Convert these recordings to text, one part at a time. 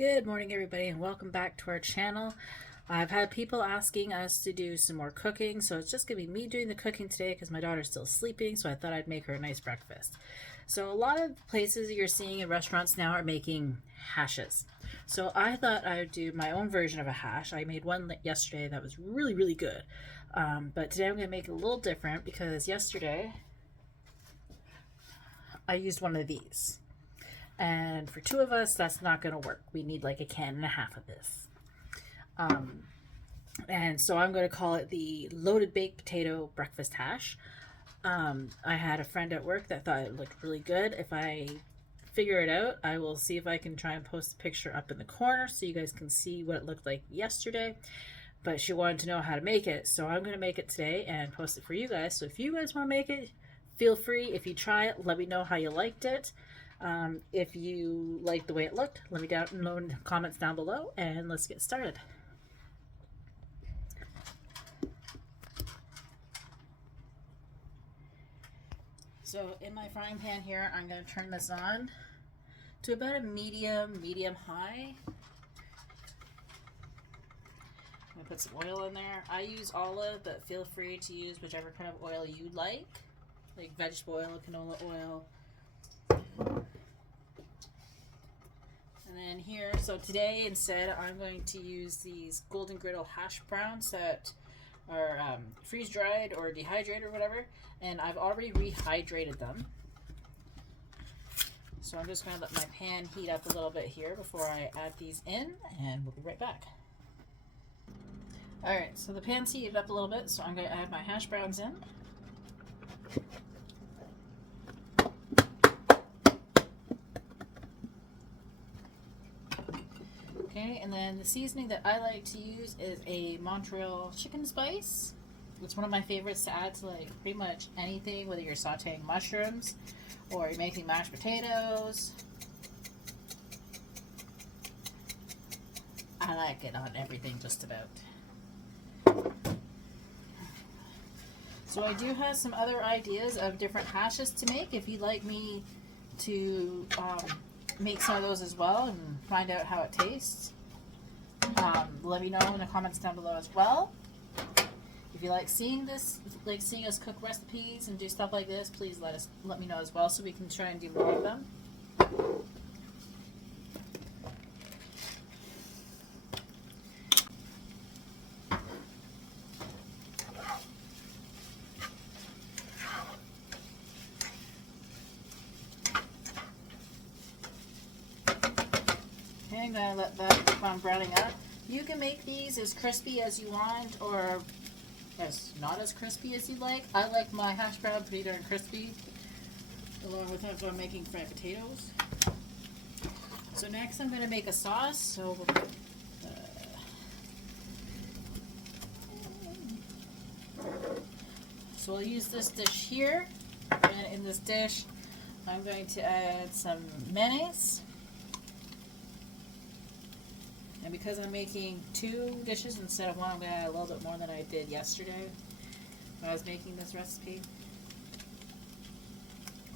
Good morning, everybody, and welcome back to our channel. I've had people asking us to do some more cooking, so it's just gonna be me doing the cooking today because my daughter's still sleeping, so I thought I'd make her a nice breakfast. So a lot of places you're seeing in restaurants now are making hashes. So I thought I would do my own version of a hash. I made one yesterday that was really good. But today I'm gonna make it a little different because yesterday I used one of these. And for two of us, that's not going to work. We need like a can and a half of this. And so I'm going to call it the loaded baked potato breakfast hash. I had a friend at work that thought it looked really good. If I figure it out, I will see if I can try and post a picture up in the corner so you guys can see what it looked like yesterday. But she wanted to know how to make it, so I'm going to make it today and post it for you guys. So if you guys want to make it, feel free. If you try it, let me know how you liked it. If you like the way it looked, let me know in the comments down below, and let's get started. So in my frying pan here, I'm going to turn this on to about a medium high. I'm going to put some oil in there. I use olive, but feel free to use whichever kind of oil you like vegetable oil, canola oil. And then here, so today instead I'm going to use these golden griddle hash browns that are freeze dried or dehydrated or whatever, and I've already rehydrated them. So I'm just going to let my pan heat up a little bit here before I add these in, and we'll be right back. Alright, so the pan's heated up a little bit, so I'm going to add my hash browns in. Okay, and then the seasoning that I like to use is a Montreal chicken spice. It's one of my favorites to add to like pretty much anything, whether you're sauteing mushrooms or you're making mashed potatoes. I like it on everything just about. So I do have some other ideas of different hashes to make if you'd like me to make some of those as well and find out how it tastes. Let me know in the comments down below as well. If you like seeing this, like seeing us cook recipes and do stuff like this, please let me know as well so we can try and do more of them. I'm going to let that keep on browning up. You can make these as crispy as you want or as not as crispy as you like. I like my hash brown pretty darn crispy, along with if I'm making fried potatoes. So next I'm going to make a sauce. So we'll put, so I'll use this dish here, and in this dish I'm going to add some mayonnaise. And because I'm making two dishes instead of one, I'm going to add a little bit more than I did yesterday when I was making this recipe.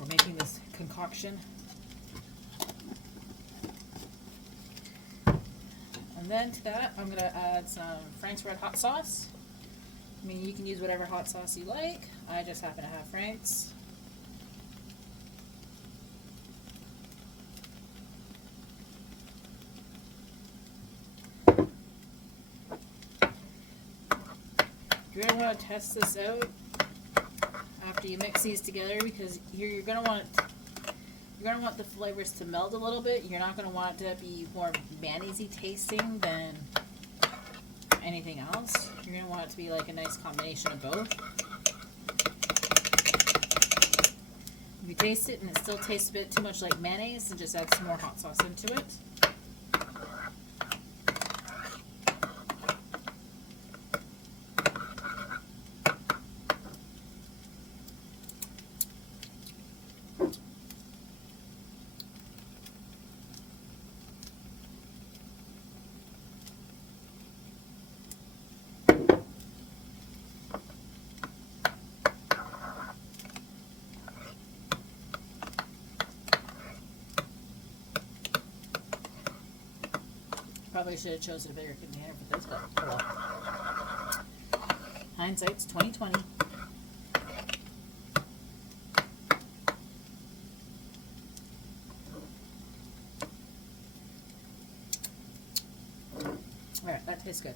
Or making this concoction. And then to that, I'm going to add some Frank's Red Hot Sauce. I mean, you can use whatever hot sauce you like. I just happen to have Frank's. You're going to want to test this out after you mix these together because you're going to want the flavors to meld a little bit. You're not going to want it to be more mayonnaise-y tasting than anything else. You're going to want it to be like a nice combination of both. If you taste it and it still tastes a bit too much like mayonnaise, then just add some more hot sauce into it. Probably should have chosen a bigger container for this, but oh well. Hindsight's 2020. Alright, that tastes good.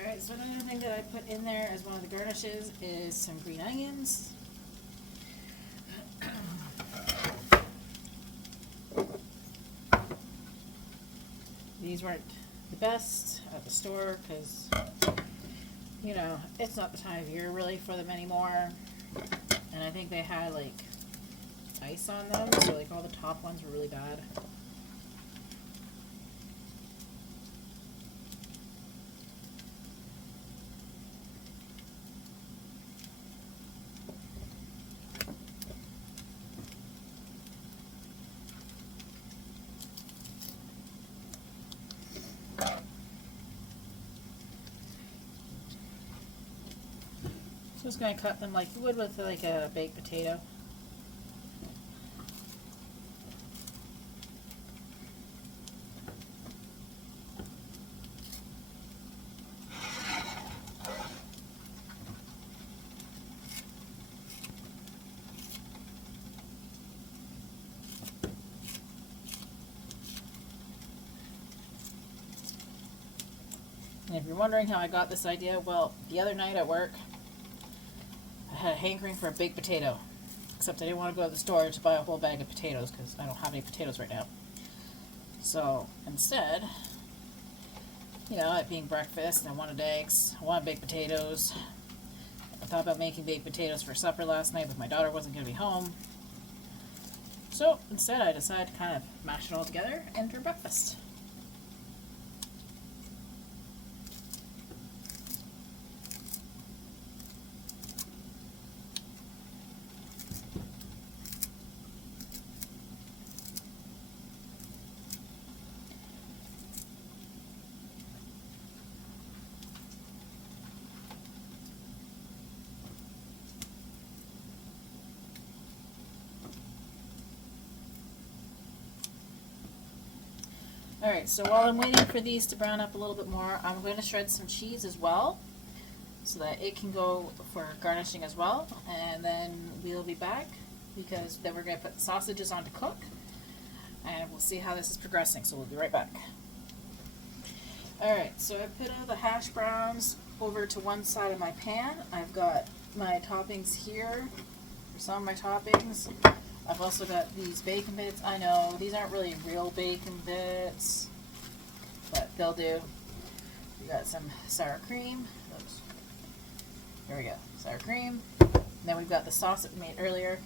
Alright, so another thing that I put in there as one of the garnishes is some green onions. These weren't the best at the store because, you know, it's not the time of year really for them anymore. And I think they had like ice on them, so like all the top ones were really bad. Just going to cut them like you would with like a baked potato. And if you're wondering how I got this idea, well, the other night at work, I had a hankering for a baked potato. Except I didn't want to go to the store to buy a whole bag of potatoes because I don't have any potatoes right now. So instead, you know, it being breakfast, I wanted eggs, I wanted baked potatoes. I thought about making baked potatoes for supper last night, but my daughter wasn't going to be home. So instead, I decided to kind of mash it all together and for breakfast. Alright, so while I'm waiting for these to brown up a little bit more, I'm going to shred some cheese as well, so that it can go for garnishing as well, and then we'll be back, because then we're going to put the sausages on to cook, and we'll see how this is progressing, so we'll be right back. Alright, so I put all the hash browns over to one side of my pan. I've got my toppings here, for some of my toppings. I've also got these bacon bits. I know, these aren't really real bacon bits, but they'll do. We got some sour cream. Oops. There we go, sour cream. And then we've got the sauce that we made earlier.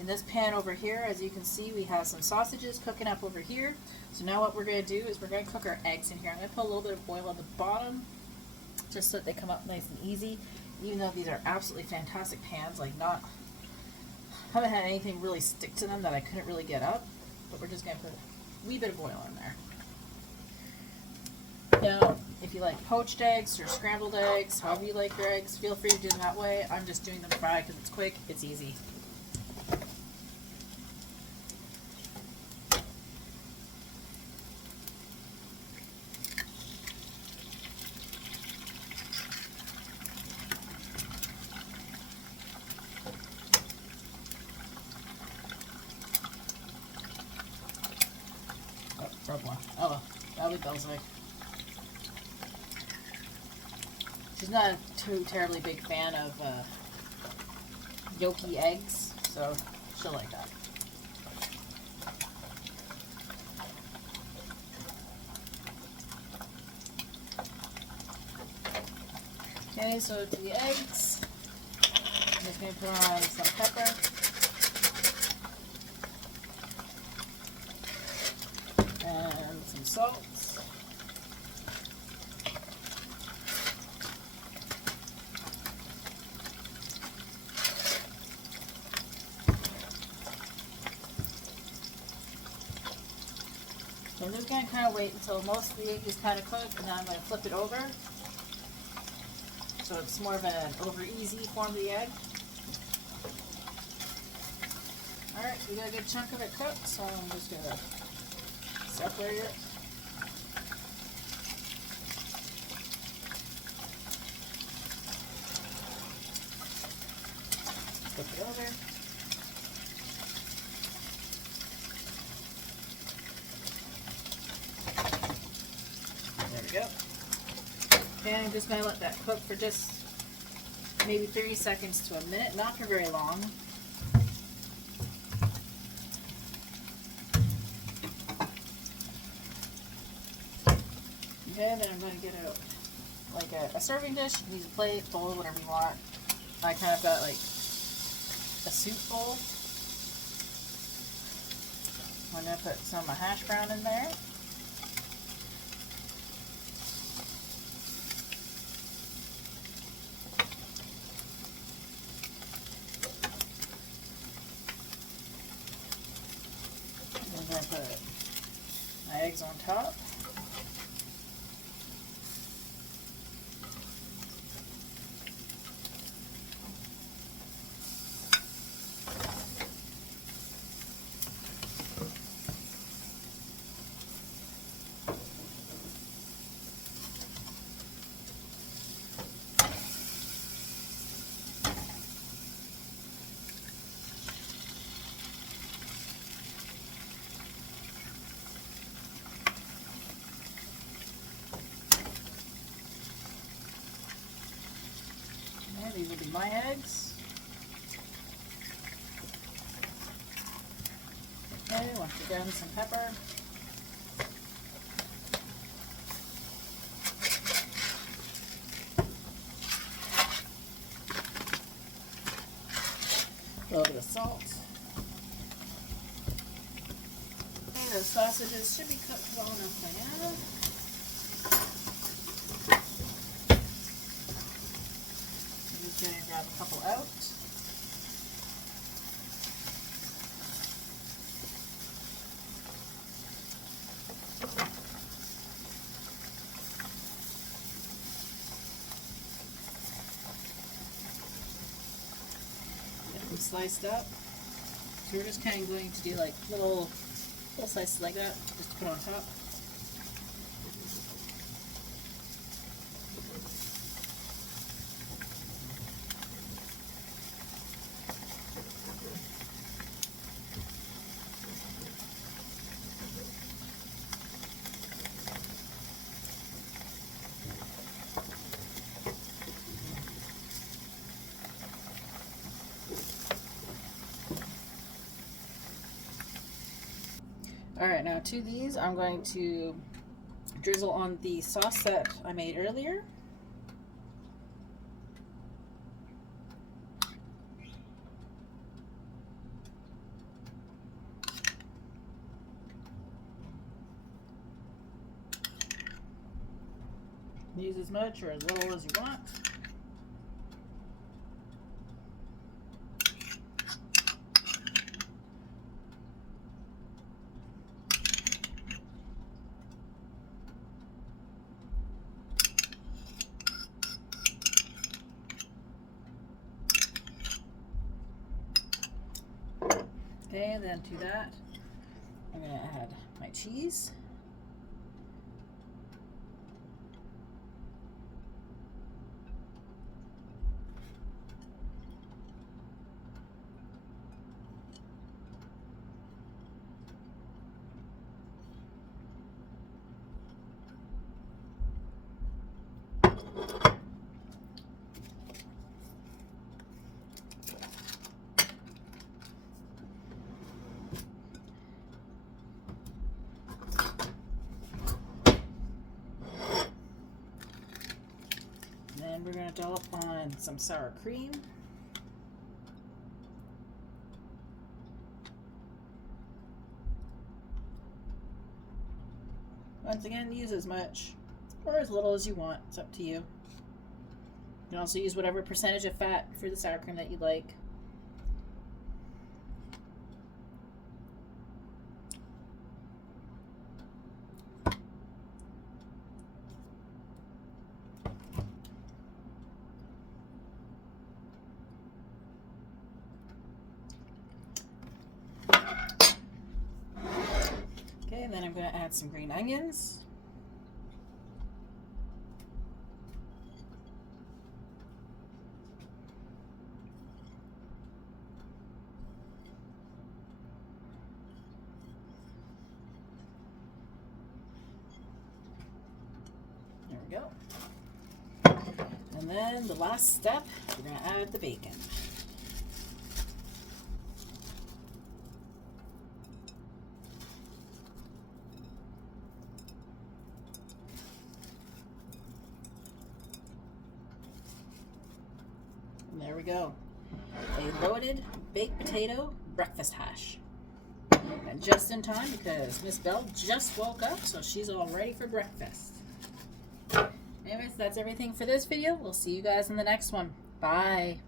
In this pan over here, as you can see, we have some sausages cooking up over here. So now what we're going to do is we're going to cook our eggs in here. I'm going to put a little bit of oil on the bottom, just so that they come up nice and easy. Even though these are absolutely fantastic pans, like I haven't had anything really stick to them that I couldn't really get up, but we're just going to put a wee bit of oil in there. Now, if you like poached eggs or scrambled eggs, however you like your eggs, feel free to do them that way. I'm just doing them fried because it's quick, it's easy. Oh, broke one. Oh well. Probably Belzwick. She's not a too terribly big fan of yolky eggs, so she'll like that. Okay, so to the eggs, I'm just going to put on some pepper. And some salt. So I'm just going to kind of wait until most of the egg is kind of cooked, and then I'm going to flip it over. So it's more of an over easy form of the egg. Alright, we got a good chunk of it cooked, so I'm just going to separate it. Flip it over. There we go. Okay, I'm just going to let that cook for just maybe 30 seconds to a minute, not for very long. Okay, then I'm going to get out like a serving dish. You can use a plate, bowl, whatever you want. I kind of got like a soup bowl. I'm going to put some of my hash brown in there. And I'm going to put my eggs on top. These will be my eggs. Okay, once again, some pepper. A little bit of salt. Okay, those sausages should be cooked well enough by now. Going to grab a couple out. Get them sliced up. So we're just kind of going to do like little slices like that, just to put on top. Alright, now to these, I'm going to drizzle on the sauce that I made earlier. Use as much or as little as you want. Okay, and then to that, I'm going to add my cheese. we're going to dollop on some sour cream. Once again, use as much or as little as you want. It's up to you. You can also use whatever percentage of fat for the sour cream that you like. Okay, and then I'm going to add some green onions. There we go. And then the last step, we're going to add the bacon. And there we go. A loaded baked potato breakfast hash. And just in time because Miss Belle just woke up, so she's all ready for breakfast. Anyways, that's everything for this video. We'll see you guys in the next one. Bye.